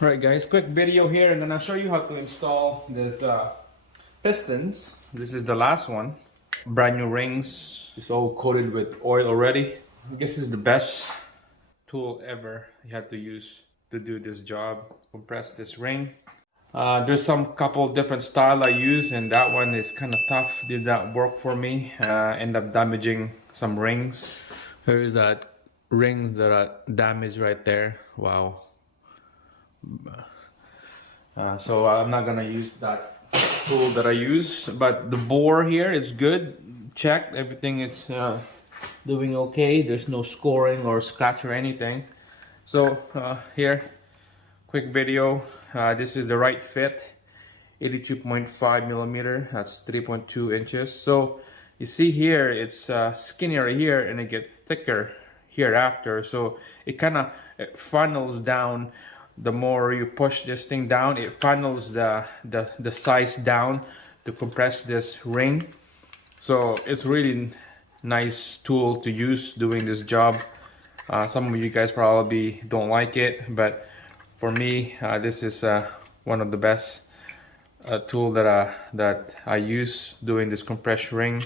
Right guys, quick video here and then I'll show you how to install this pistons. This is the last one. Brand new rings. It's all coated with oil already. I guess it's the best tool ever you have to use to do this job. Compress this ring. There's some couple different style I use and that one is kind of tough. Did not work for me. End up damaging some rings. Here's that rings that are damaged right there. Wow. So I'm not gonna use that tool that I use, but the bore here is good. Checked, everything is doing okay. There's no scoring or scratch or anything. So here, quick video. This is the right fit, 82.5 millimeter. That's 3.2 inches. So you see here, it's skinnier here and it gets thicker here after. So it kind of funnels down. The more you push this thing down, it funnels the size down to compress this ring. So it's really nice tool to use doing this job. Some of you guys probably don't like it, but for me, this is one of the best tool that I use doing this compressed ring.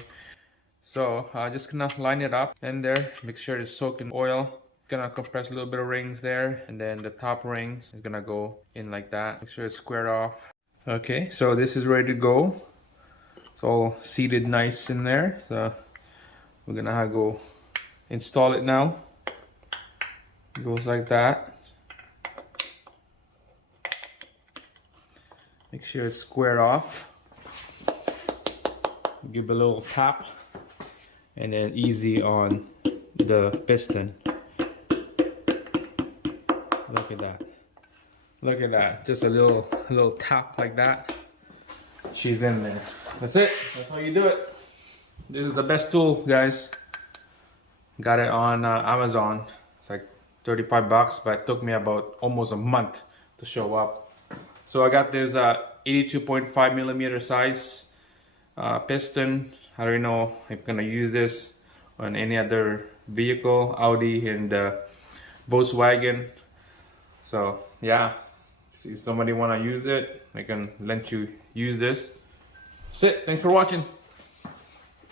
So just gonna line it up in there, make sure it's soaked in oil. Gonna compress a little bit of rings there, and then the top rings is gonna go in like that. Make sure it's squared off. Okay, so this is ready to go. It's all seated nice in there. So we're gonna go install it now. It goes like that. Make sure it's squared off. Give it a little tap, and then easy on the piston. Look at that. Look at that. Just a little tap like that. She's in there. That's it. That's how you do it. This is the best tool, guys. Got it on Amazon. It's like 35 bucks, but it took me about almost a month to show up. So I got this 82.5 millimeter size piston. I don't know if I'm gonna use this on any other vehicle, Audi and Volkswagen. So yeah, see somebody want to use it, I can let you use this. That's it. Thanks for watching.